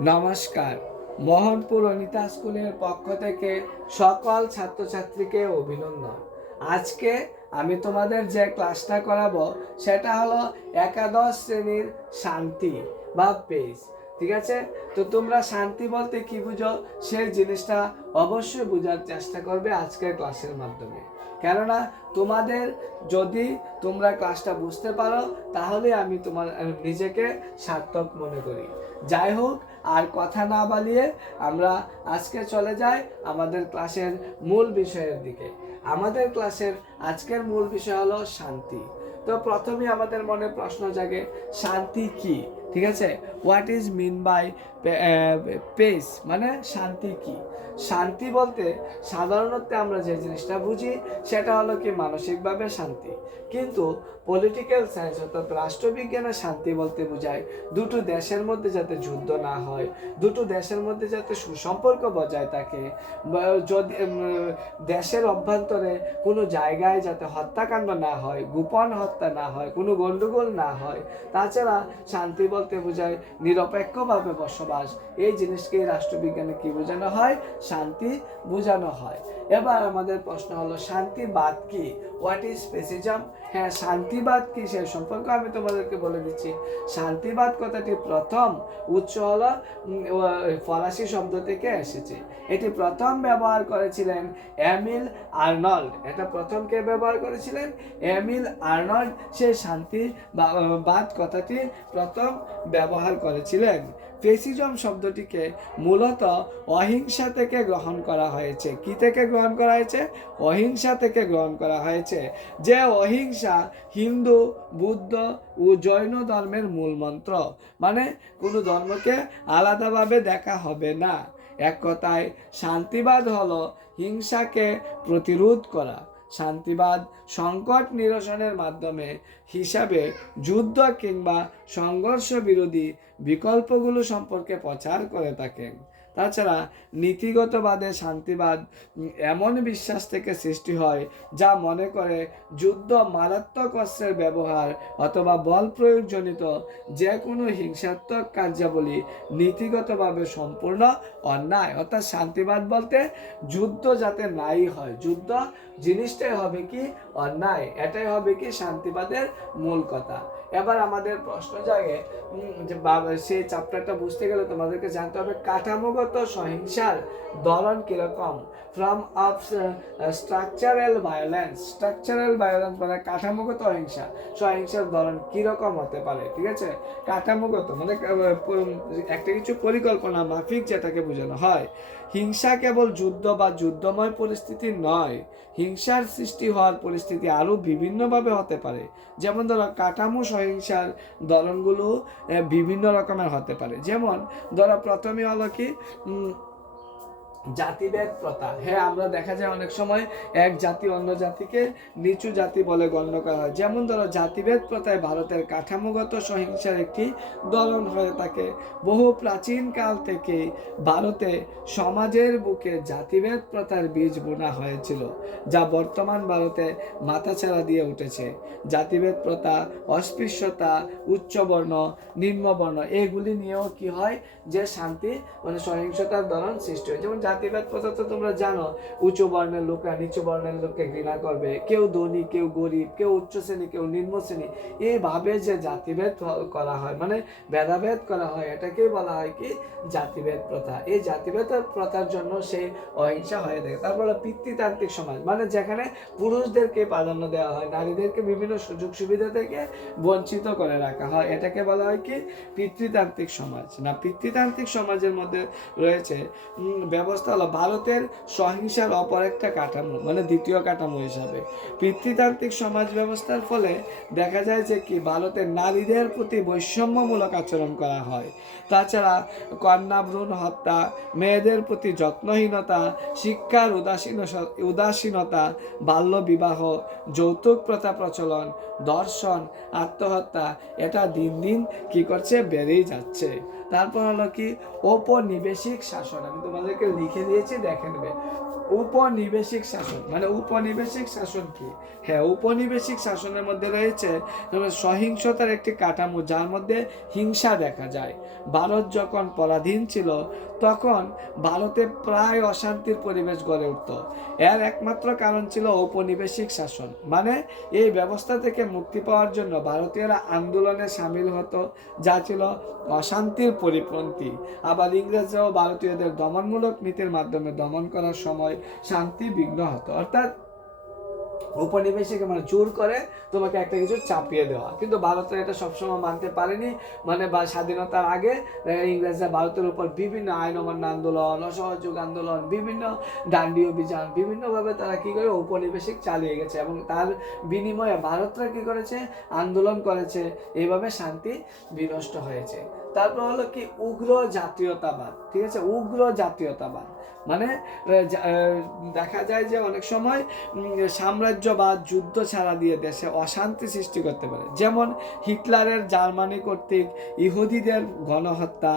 নমস্কার। মোহনপুর অনিতা স্কুলের পক্ষ থেকে সকল ছাত্রছাত্রীকে অভিনন্দন। আজকে আমি তোমাদের যে ক্লাসটা করাবো, সেটা হলো একাদশ শ্রেণির শান্তি বা পেজ ঠিক আছে? তো তোমরা শান্তি বলতে কি বুঝো? সেই জিনিসটা অবশ্যই বোঝার চেষ্টা করবে আজকের ক্লাসের মাধ্যমে। কেননা তোমাদের যদি তোমরা ক্লাসটা বুঝতে পারো, তাহলে আমি তোমার নিজেকে সার্থক মনে করি। যাই হোক, আর কথা না বালিয়ে আমরা আজকে চলে যাই আমাদের ক্লাসের মূল বিষয়ের দিকে। আমাদের ক্লাসের আজকের মূল বিষয় হলো শান্তি। তো প্রথমে আমাদের মনে প্রশ্ন জাগে, শান্তি কি? ঠিক আছে? What is mean by peace মানে শান্তি কি? শান্তি বলতে সাধারণত আমরা যে জিনিসটা বুঝি, সেটা হলো কি মানসিকভাবে শান্তি। কিন্তু পলিটিক্যাল সায়েন্স অর্থাৎ রাষ্ট্রবিজ্ঞানের শান্তি বলতে বোঝায় দুটো দেশের মধ্যে যাতে যুদ্ধ না হয়, দুটো দেশের মধ্যে যাতে সুসম্পর্ক বজায় থাকে যদি দেশের অভ্যন্তরে কোনো জায়গায় যাতে হত্যাকাণ্ড না হয়, গোপন হত্যা না হয়, কোনো গণ্ডগোল না হয়, তাছাড়া শান্তি বলতে বোঝায় নিরপেক্ষভাবে বসবাস এই জিনিসকে রাষ্ট্রবিজ্ঞানে কি বোঝানো হয়? শান্তি বোঝানো হয়। এবার আমাদের প্রশ্ন হলো শান্তিবাদ কি? হোয়াট ইজ স্পেসিজম হ্যাঁ শান্তিবাদ কি সে সম্পর্কে আমি তোমাদেরকে বলে দিচ্ছি। শান্তিবাদ কথাটি প্রথম উৎস হলো ফরাসি শব্দ থেকে এসেছে। এটি প্রথম ব্যবহার করেছিলেন এমিল আর্নল্ড। এটা প্রথম কে ব্যবহার করেছিলেন? Emil Arnold. সে শান্তি বাদ কথাটি প্রথম ব্যবহার করেছিলেন। ফেসিজম শব্দটিকে মূলত অহিংসা থেকে গ্রহণ করা হয়েছে। কি থেকে গ্রহণ করা হয়েছে? অহিংসা থেকে গ্রহণ করা হয়েছে। যে অহিংসা হিন্দু, বুদ্ধ ও জৈন ধর্মের মূল মন্ত্র। মানে কোনো ধর্মকে আলাদাভাবে দেখা হবে না। এক কথায়, শান্তিবাদ হলো হিংসাকে প্রতিরোধ করা। শান্তিবাদ সংকট নিরসনের মাধ্যমে হিসাবে যুদ্ধ কিংবা সংঘর্ষ বিরোধী বিকল্পগুলো সম্পর্কে প্রচার করে থাকেন। তাছাড়া নীতিগতবাদে শান্তিবাদ এমন বিশ্বাস থেকে সৃষ্টি হয় যা মনে করে যুদ্ধ মারাত্মক অস্ত্রের ব্যবহার অথবা বল প্রয়োগজনিত যে কোনো হিংসাত্মক কার্যাবলী নীতিগতভাবে সম্পূর্ণ অন্যায়। অর্থাৎ শান্তিবাদ বলতে যুদ্ধ যাতে নাই হয়, যুদ্ধ জিনিসটাই হবে কি? অন্যায়, এটাই হবে কি শান্তিবাদের মূল কথা। এবার আমাদের প্রশ্ন জাগে যে সেই চ্যাপ্টারটা বুঝতে গেলে তোমাদেরকে জানতে হবে কাঠামোগত সহিংসার ধরন কীরকম? From of structural violence structural violence মানে কাঠামোগত অহিংসা। সহিংসার ধরন কীরকম হতে পারে, ঠিক আছে? কাঠামোগত মানে একটা কিছু পরিকল্পনা, মাফিক যেটাকে বোঝানো হয়। হিংসা কেবল যুদ্ধ বা যুদ্ধময় পরিস্থিতি নয়। হিংসার সৃষ্টি হওয়ার পরিস্থিতি আরও বিভিন্নভাবে হতে পারে। যেমন ধরো, কাঠামো সহিংসার ধরনগুলো বিভিন্ন রকমের হতে পারে। যেমন ধরো, প্রথমে হলো কি জাতিভেদ প্রথা হ্যাঁ আমরা দেখা যায় অনেক সময় এক জাতি অন্য জাতিকে নিচু জাতি বলে গণ্য করা হয়। যেমন ধরো জাতিভেদ প্রথায় ভারতের কাঠামোগত সহিংসার একটি দলন হয়ে থাকে। বহু প্রাচীন কাল থেকে ভারতে সমাজের বুকে জাতিভেদ প্রথার বীজ বোনা হয়েছিল, যা বর্তমান ভারতে মাথাছাড়া দিয়ে উঠেছে। জাতিভেদ প্রথা অস্পৃশ্যতা, উচ্চবর্ণ, নিম্নবর্ণ, এগুলি নিয়েও কি হয় যে শান্তি মানে সহিংসতার ধরন সৃষ্টি হয়। যেমন জাতিভেদ প্রথা তো তোমরা জানো। উঁচু বর্ণের লোকরা নিচু বর্ণের লোককে ঘৃণা করবে। কেউ ধনী কেউ গরিব কেউ উচ্চ শ্রেণি কেউ নিম্ন শ্রেণি। এইভাবে যে জাতিভেদ করা হয় মানে ভেদাভেদ করা হয় এটাকেই বলা হয় কি? জাতিভেদ প্রথা। এই জাতিভেদ প্রথার জন্য সেই অহিংসা হয়ে থাকে। তারপরে পিতৃতান্ত্রিক সমাজ মানে যেখানে পুরুষদেরকে প্রাধান্য দেওয়া হয় নারীদেরকে বিভিন্ন সুযোগ সুবিধা থেকে বঞ্চিত করে রাখা হয়। এটাকে বলা হয় কি? পিতৃতান্ত্রিক সমাজ। না পিতৃতান্ত্রিক সমাজের মধ্যে রয়েছে উম, ব্যবস্থা হলো ভারতের সহিংসার অপর একটা কাঠামো মানে দ্বিতীয় কাঠামো হিসাবে। পিতৃতান্ত্রিক সমাজ ব্যবস্থার ফলে দেখা যায় যে কি ভারতের নারীদের প্রতি বৈষম্যমূলক আচরণ করা হয়। তাছাড়া কন্যা ভ্রূণ হত্যা, মেয়েদের প্রতি যত্নহীনতা, শিক্ষার উদাসীন উদাসীনতা বাল্য বিবাহ যৌতুক প্রথা প্রচলন, দর্শন, আত্মহত্যা, এটা দিন দিন কি করছে বেড়েই যাচ্ছে। তারপর হলো কি ঔপনিবেশিক শাসন। আমি তোমাদেরকে লিখে দিয়েছি দেখে নেবে। উপনিবেশিক শাসন। মানে উপনিবেশিক শাসন কি? হ্যাঁ উপনিবেশিক শাসনের মধ্যে রয়েছে সহিংসতার একটি কাঠামো, যার মধ্যে হিংসা দেখা যায়। ভারত যখন পরাধীন ছিল, তখন ভারতে প্রায় অশান্তির পরিবেশ গড়ে উঠত। এর একমাত্র কারণ ছিল ঔপনিবেশিক শাসন। মানে এই ব্যবস্থা থেকে মুক্তি পাওয়ার জন্য ভারতীয়রা আন্দোলনে সামিল হতো, যা ছিল অশান্তির পরিপন্থী। আবার ইংরেজরাও ভারতীয়দের দমনমূলক নীতির মাধ্যমে দমন করার সময় শান্তি, বিঘ্ন হতো। অর্থাৎ উপনিবেশিকে মানে জোর করে তোমাকে একটা কিছু চাপিয়ে দেওয়া। কিন্তু ভারতের এটা সবসময় মানতে পারেনি। মানে বা স্বাধীনতার আগে ইংরেজরা ভারতের উপর বিভিন্ন আইন অমান্য আন্দোলন, অসহযোগ আন্দোলন, বিভিন্ন ডান্ডি অভিযান, বিভিন্নভাবে তারা কি করে উপনিবেশিক চালিয়ে গেছে এবং তার বিনিময়ে ভারতরা কি করেছে? আন্দোলন করেছে। এইভাবে শান্তি বিনষ্ট হয়েছে। তারপর হলো কি? উগ্র জাতীয়তাবাদ। ঠিক আছে? উগ্র জাতীয়তাবাদ। মানে দেখা যায় যে অনেক সময় সাম্রাজ্যবাদ যুদ্ধ ছাড়া দিয়ে দেশে অশান্তি সৃষ্টি করতে পারে। যেমন হিটলারের জার্মানি কর্তৃক ইহুদিদের গণহত্যা,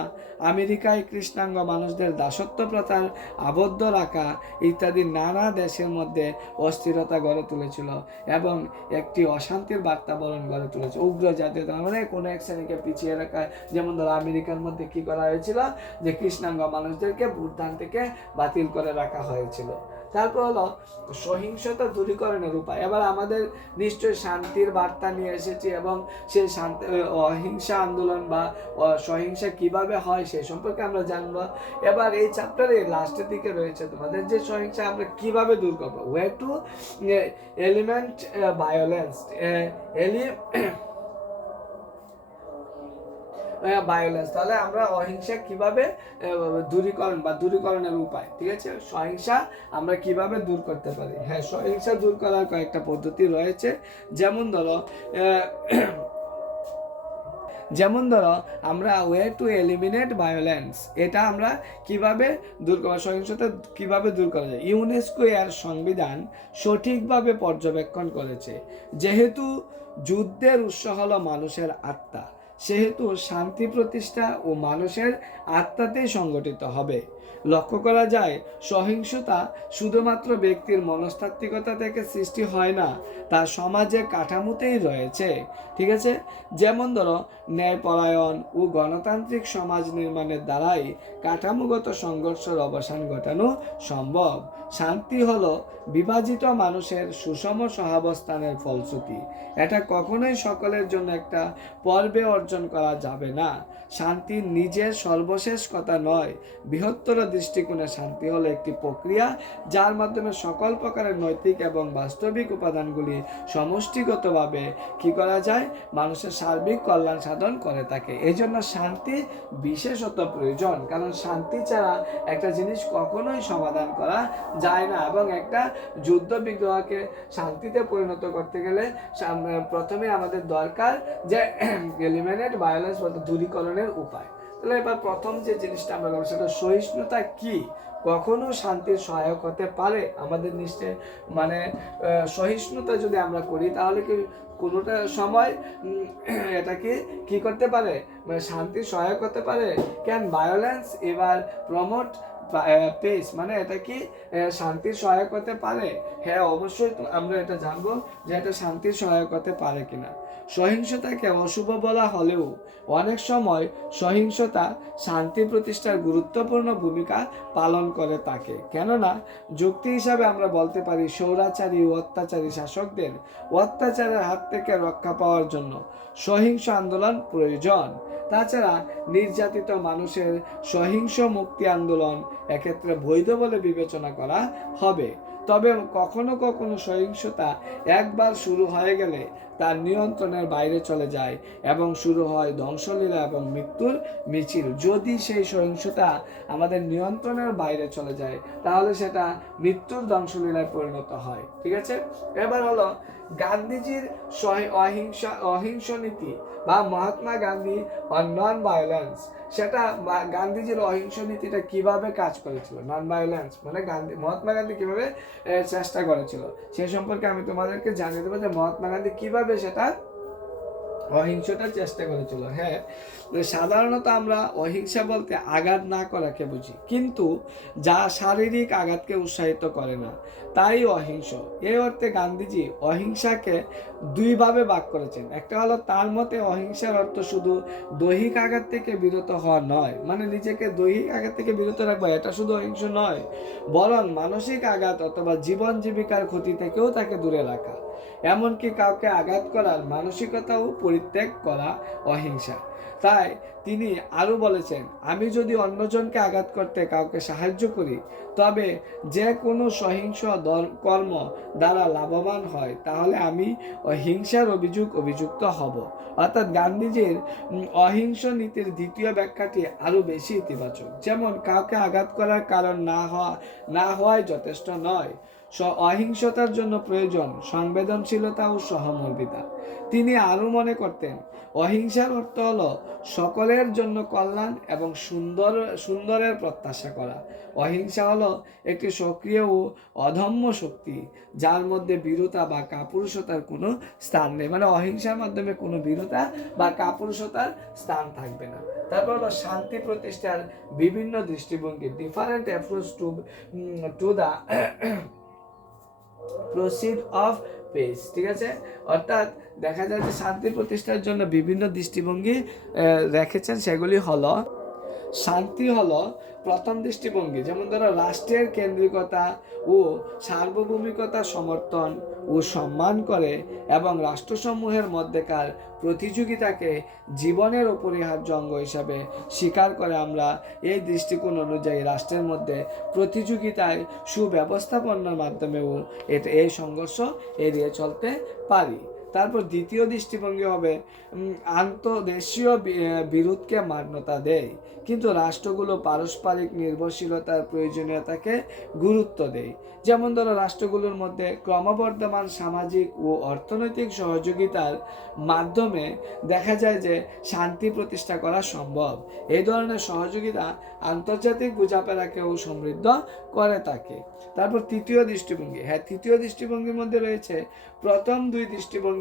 আমেরিকায় কৃষ্ণাঙ্গ মানুষদের দাসত্ব প্রথার আবদ্ধ রাখা ইত্যাদি নানা দেশের মধ্যে অস্থিরতা গড়ে তুলেছিল এবং একটি অশান্তির বার্তাবরণ গড়ে তুলেছে। উগ্র জাতীয়তা মানে কোনো এক শ্রেণীকে পিছিয়ে রাখা যেমন ধরো আমেরিকার মধ্যে কি করা হয়েছিল? যে কৃষ্ণাঙ্গ মানুষদেরকে ভোটদান থেকে বাতিল করে রাখা হয়েছিল। তারপর হলো সহিংসতা দূরীকরণের উপায়। এবার আমাদের নিশ্চয়ই শান্তির বার্তা নিয়ে এসেছি এবং সেই শান্তি অহিংসা আন্দোলন বা সহিংসা কীভাবে হয় সে সম্পর্কে আমরা জানব। এবার এই চ্যাপ্টারে লাস্টের দিকে রয়েছে তোমাদের যে সহিংসা আমরা কীভাবে দূর করব। ওয়ে টু এলিমেন্ট ভায়োলেন্স এলি ভায়োলেন্স তাহলে আমরা অহিংসা কীভাবে দূরীকরণ বা দূরীকরণের উপায়, ঠিক আছে? সহিংসা আমরা কীভাবে দূর করতে পারি? হ্যাঁ সহিংসা দূর করার কয়েকটা পদ্ধতি রয়েছে। যেমন ধরো যেমন ধরো, আমরা ওয়ে টু এলিমিনেট ভায়োলেন্স এটা আমরা কীভাবে দূর করা, সহিংসতা কীভাবে দূর করা যায়? ইউনেস্কো এর সংবিধান সঠিকভাবে পর্যবেক্ষণ করেছে, যেহেতু যুদ্ধের উৎস হলো মানুষের আত্মা। সেহেতু শান্তি প্রতিষ্ঠা ও মানুষের আত্মাতেই সংগঠিত হবে। লক্ষ্য করা যায়, সহিংসতা শুধুমাত্র ব্যক্তির মনস্তাত্ত্বিকতা থেকে সৃষ্টি হয় না, তা সমাজে কাঠামোতেই রয়েছে। ঠিক আছে? যেমন ধরো, ন্যায়পরায়ণ ও গণতান্ত্রিক সমাজ নির্মাণের দ্বারাই কাঠামোগত সংঘর্ষের অবসান ঘটানো সম্ভব। শান্তি হল বিভাজিত মানুষের সুষম সহাবস্থানের ফলশ্রুতি। এটা কখনোই সকলের জন্য একটা পর্বে অর্জন করা যাবে না। শান্তি নিজের সর্বশেষ কথা নয়। বৃহত্তর দৃষ্টিকোণে শান্তি হলো একটি প্রক্রিয়া যার মাধ্যমে সকল প্রকারের নৈতিক এবং বাস্তবিক উপাদানগুলি সমষ্টিগতভাবে কি করা যায়? মানুষের সার্বিক কল্যাণ সাধন করে থাকে। এই জন্য শান্তি বিশেষত প্রয়োজন। কারণ শান্তি ছাড়া একটা জিনিস কখনোই সমাধান করা যায় না এবং একটা যুদ্ধ বিগ্রহকে শান্তিতে পরিণত করতে গেলে প্রথমে আমাদের দরকার যে এলিমিনেট ভায়োলেন্স বলতে দূরীকরণের উপায়। তাহলে এবার প্রথম যে জিনিসটা আমরা করব, সেটা সহিষ্ণুতা কি? কখনো শান্তির সহায়ক হতে পারে? আমাদের নিশ্চয় মানে সহিষ্ণুতা যদি আমরা করি, তাহলে কি কোনোটা সময় এটাকে কি করতে পারে? মানে শান্তির সহায়ক হতে পারে? Can violence ever promote peace মানে এটা কি শান্তির সহায়ক হতে পারে? হ্যাঁ অবশ্যই আমরা এটা জানব যে এটা শান্তির সহায়ক হতে পারে কিনা। সহিংসতাকে অশুভ বলা হলেও অনেক সময় সহিংসতা শান্তি প্রতিষ্ঠার গুরুত্বপূর্ণ ভূমিকা পালন করে থাকে কেননা, যুক্তি হিসাবে আমরা বলতে পারি সৌরাচারী ও অত্যাচারী শাসকদের অত্যাচারের হাত থেকে রক্ষা পাওয়ার জন্য সহিংস আন্দোলন প্রয়োজন। তাছাড়া নির্যাতিত মানুষের সহিংস মুক্তি আন্দোলন এক্ষেত্রে বৈধ বলে বিবেচনা করা হবে। তবে কখনো কখনো সহিংসতা একবার শুরু হয়ে গেলে তার নিয়ন্ত্রণের বাইরে চলে যায় এবং শুরু হয় ধ্বংসলীলা এবং মৃত্যুর মিছিল। যদি সেই সহিংসতা আমাদের নিয়ন্ত্রণের বাইরে চলে যায়, তাহলে সেটা মৃত্যুর ধ্বংসলীলায় পরিণত হয়। ঠিক আছে? এবার হলো গান্ধীজির অহিংসা, অহিংস নীতি বা Mahatma Gandhi on non violence সেটা গান্ধীজির অহিংস নীতিটা কীভাবে কাজ করেছিল? নন ভায়োলেন্স মানে গান্ধী, মহাত্মা গান্ধী কীভাবে চেষ্টা করেছিল? সে সম্পর্কে আমি তোমাদেরকে জানিয়ে দেবো যে মহাত্মা গান্ধী কীভাবে সেটা? অহিংসটার চেষ্টা করেছিল হ্যাঁ সাধারণত আমরা অহিংসা বলতে আঘাত না করাকে বুঝি। কিন্তু যা শারীরিক আঘাতকে উৎসাহিত করে না, তাই অহিংস। এই অর্থে গান্ধীজি অহিংসাকে দুইভাবে ভাগ করেছেন। একটা হলো তার মতে অহিংসার অর্থ শুধু দৈহিক আঘাত থেকে বিরত হওয়া নয় মানে নিজেকে দৈহিক আঘাত থেকে বিরত রাখব, এটা শুধু অহিংস নয়, বরং মানসিক আঘাত অথবা জীবন জীবিকার ক্ষতি থেকেও তাকে দূরে রাখা। এমনকি কাউকে আঘাত করার মানসিকতাও পরিত্যাগ করা অহিংসা। তাই তিনি আরও বলেছেন, আমি যদি অন্যজনকে আঘাত করতে কাউকে সাহায্য করি, তবে যে কোনো সহিংস কর্ম দ্বারা লাভবান হয়, তাহলে আমি হিংসার অভিযোগ অভিযুক্ত হব। অর্থাৎ গান্ধীজির অহিংস নীতির দ্বিতীয় ব্যাখ্যাটি আরও বেশি ইতিবাচক। যেমন, কাউকে আঘাত করার কারণ না হওয়া, না হওয়াই যথেষ্ট নয়। অহিংসতার জন্য প্রয়োজন সংবেদনশীলতা ও সহমর্মিতা। তিনি আরও মনে করতেন, অহিংসার অর্থ হল সকলের জন্য কল্যাণ এবং সুন্দর, সুন্দরের প্রত্যাশা করা। অহিংসা হলো একটি সক্রিয় ও অধম্য শক্তি, যার মধ্যে বীরতা বা কাপুরুষতার কোনো স্থান নেই। মানে অহিংসার মাধ্যমে কোনো বীরতা বা কাপুরুষতার স্থান থাকবে না। তারপর হলো শান্তি প্রতিষ্ঠার বিভিন্ন দৃষ্টিভঙ্গি। Different approach to to the process of peace ঠিক আছে? অর্থাৎ দেখা যায় যে শান্তি প্রতিষ্ঠার জন্য বিভিন্ন দৃষ্টিভঙ্গি রেখেছেন, সেগুলি হলো শান্তি হলো প্রথম দৃষ্টিভঙ্গি। যেমন ধরো, রাষ্ট্রের কেন্দ্রিকতা ও সার্বভৌমিকতা সমর্থন ও সম্মান করে এবং রাষ্ট্রসমূহের মধ্যেকার প্রতিযোগিতাকে জীবনের অপরিহার্য অঙ্গ হিসাবে স্বীকার করে আমরা এই দৃষ্টিকোণ অনুযায়ী রাষ্ট্রের মধ্যে প্রতিযোগিতায় সুব্যবস্থাপনার মাধ্যমেও এটা এই সংঘর্ষ এড়িয়ে চলতে পারি। তারপর দ্বিতীয় দৃষ্টিভঙ্গি হবে আন্তদেশীয় বিরোধকে মান্যতা দেয়। কিন্তু রাষ্ট্রগুলো পারস্পরিক নির্ভরশীলতার প্রয়োজনীয়তাকে গুরুত্ব দেয়। যেমন ধরো, রাষ্ট্রগুলোর মধ্যে ক্রমবর্ধমান সামাজিক ও অর্থনৈতিক সহযোগিতার মাধ্যমে দেখা যায় যে শান্তি প্রতিষ্ঠা করা সম্ভব। এই ধরনের সহযোগিতা আন্তর্জাতিক বোঝাপড়াকেও সমৃদ্ধ করে থাকে। তারপর তৃতীয় দৃষ্টিভঙ্গি হ্যাঁ তৃতীয় দৃষ্টিভঙ্গির মধ্যে রয়েছে, প্রথম দুই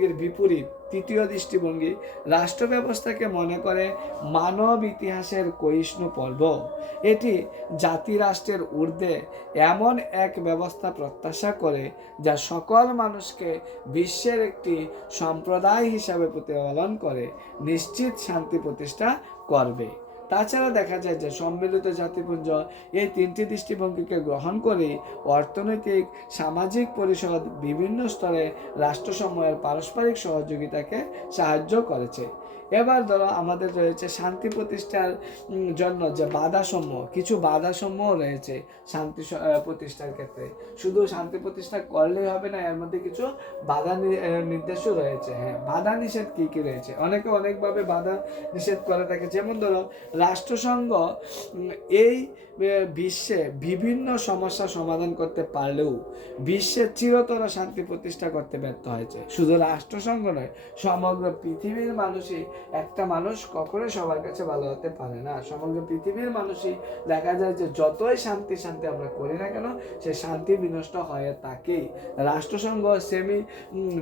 দৃষ্টিভঙ্গির বিপরীত তৃতীয় দৃষ্টিভঙ্গি রাষ্ট্র ব্যবস্থাকে মনে করে মানব ইতিহাসের ক্ষয়িষ্ণু পর্ব। এটি জাতি রাষ্ট্রের ঊর্ধ্বে এমন এক ব্যবস্থা প্রত্যাশা করে যা সকল মানুষকে বিশ্বের একটি সম্প্রদায় হিসাবে প্রতিপালন করে, নিশ্চিত শান্তি প্রতিষ্ঠা করবে। তাছাড়া দেখা যায় যে সম্মিলিত জাতিপুঞ্জ এই তিনটি দৃষ্টিভঙ্গিকে গ্রহণ করে অর্থনৈতিক, সামাজিক পরিষদ, বিভিন্ন স্তরে রাষ্ট্রসমূহের পারস্পরিক সহযোগিতাকে সাহায্য করেছে। এবার ধরো আমাদের রয়েছে শান্তি প্রতিষ্ঠার জন্য যে বাধাসমূহ, কিছু বাধাসমূহ রয়েছে শান্তি প্রতিষ্ঠার ক্ষেত্রে। শুধু শান্তি প্রতিষ্ঠা করলেই হবে না, এর মধ্যে কিছু বাধা নির্দেশও রয়েছে। হ্যাঁ বাধা নিষেধ কি কি রয়েছে? অনেকে অনেকভাবে বাধা নিষেধ করে থাকে। যেমন ধরো, রাষ্ট্রসংঘ এই বিশ্বে বিভিন্ন সমস্যা সমাধান করতে পারলেও বিশ্বের চিরতর শান্তি প্রতিষ্ঠা করতে ব্যর্থ হয়েছে। শুধু রাষ্ট্রসংঘ নয়, সমগ্র পৃথিবীর মানুষই একটা মানুষ কখনোই সবার কাছে ভালো হতে পারে না। সমগ্র পৃথিবীর মানুষই দেখা যায় যে যতই শান্তি শান্তি আমরা করি না কেন, সে শান্তি বিনষ্ট হয়ে থাকেই রাষ্ট্রসংঘ সেমি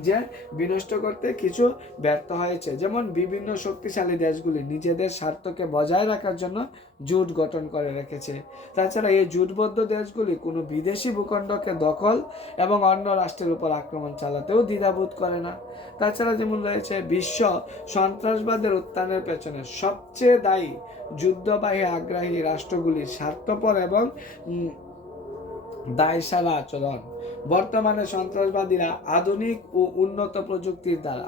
যে বিনষ্ট করতে কিছু ব্যর্থ হয়েছে। যেমন বিভিন্ন শক্তিশালী দেশগুলি নিজেদের স্বার্থকে বজায় রাখার জন্য জোট গঠন করে রেখেছে। তাছাড়া এই জোটবদ্ধ দেশগুলি কোনো বিদেশি ভূখণ্ডকে দখল এবং অন্য রাষ্ট্রের উপর আক্রমণ চালাতেও দ্বিধাবোধ করে না। তাছাড়া যেমন রয়েছে বিশ্ব সন্ত্রাসবাদের উত্থানের পেছনে সবচেয়ে দায়ী যুদ্ধবাহী আগ্রাহী রাষ্ট্রগুলির স্বার্থপর এবং দায়সারা আচরণ। বর্তমানে সন্ত্রাসবাদীরা আধুনিক ও উন্নত প্রযুক্তির দ্বারা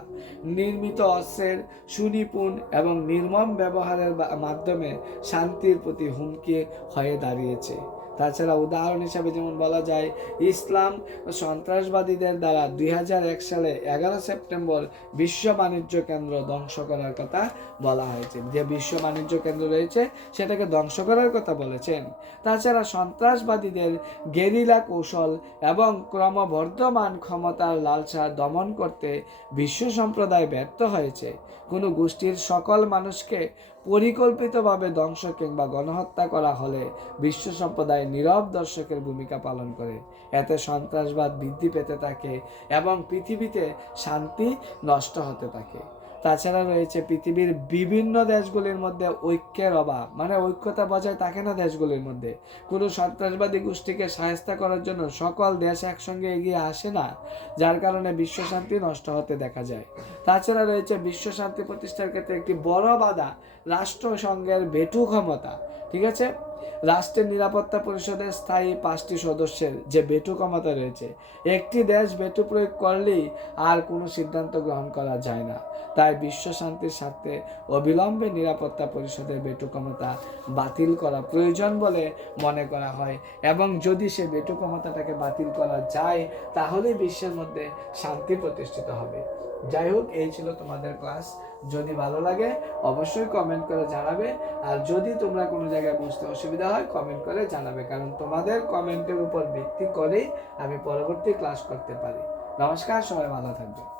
নির্মিত অস্ত্রের সুনিপুণ এবং নির্মম ব্যবহারের মাধ্যমে শান্তির প্রতি হুমকি হয়ে দাঁড়িয়েছে। তাছাড়া উদাহরণ হিসাবে যেমন বলা যায়, ইসলাম সন্ত্রাসবাদীদের দ্বারা দুই হাজার এক সালে এগারো সেপ্টেম্বর বিশ্ব বাণিজ্য কেন্দ্র ধ্বংস করার কথা বলা হয়েছে। যে বিশ্ব বাণিজ্য কেন্দ্র রয়েছে, সেটাকে ধ্বংস করার কথা বলেছেন। তাছাড়া সন্ত্রাসবাদীদের গেরিলা কৌশল এবং ক্রমবর্ধমান ক্ষমতার লালসা দমন করতে বিশ্ব সম্প্রদায় ব্যর্থ হয়েছে। কোনো গোষ্ঠীর সকল মানুষকে পরিকল্পিতভাবে ধ্বংস কিংবা গণহত্যা করা হলে বিশ্ব সম্প্রদায় নীরব দর্শকের ভূমিকা পালন করে। এতে সন্ত্রাসবাদ বৃদ্ধি পেতে থাকে এবং পৃথিবীতে শান্তি নষ্ট হতে থাকে। তাছাড়া রয়েছে পৃথিবীর বিভিন্ন দেশগুলির মধ্যে ঐক্যের অভাব। মানে ঐক্যতা বজায় থাকে না দেশগুলির মধ্যে। কোনো সন্ত্রাসবাদী গোষ্ঠীকে সাহায্য করার জন্য সকল দেশ একসঙ্গে এগিয়ে আসে না, যার কারণে বিশ্ব শান্তি নষ্ট হতে দেখা যায়। তাছাড়া রয়েছে বিশ্ব শান্তি প্রতিষ্ঠার ক্ষেত্রে একটি বড় বাধা, রাষ্ট্রসংঘের ভেটু ক্ষমতা। ঠিক আছে? রাষ্ট্রের নিরাপত্তা পরিষদের স্থায়ী পাঁচটি সদস্যের যে ভেটু ক্ষমতা রয়েছে, একটি দেশ ভেটু প্রয়োগ করলেই আর কোনো সিদ্ধান্ত গ্রহণ করা যায় না। তাই বিশ্ব শান্তির স্বার্থে অবিলম্বে নিরাপত্তা পরিষদের বেটু ক্ষমতা বাতিল করা প্রয়োজন বলে মনে করা হয় এবং যদি সে ভেটু ক্ষমতাটাকে বাতিল করা যায়, তাহলেই বিশ্বের মধ্যে শান্তি প্রতিষ্ঠিত হবে। যাই হোক এই ছিল তোমাদের ক্লাস যদি ভালো লাগে, অবশ্যই কমেন্ট করে জানাবে। আর যদি তোমরা কোনো জায়গায় বুঝতে অসুবিধা হয় কমেন্ট করে জানাবে। কারণ তোমাদের কমেন্টের উপর ভিত্তি করেই আমি পরবর্তী ক্লাস করতে পারি। নমস্কার, সবাই ভালো থাকবে।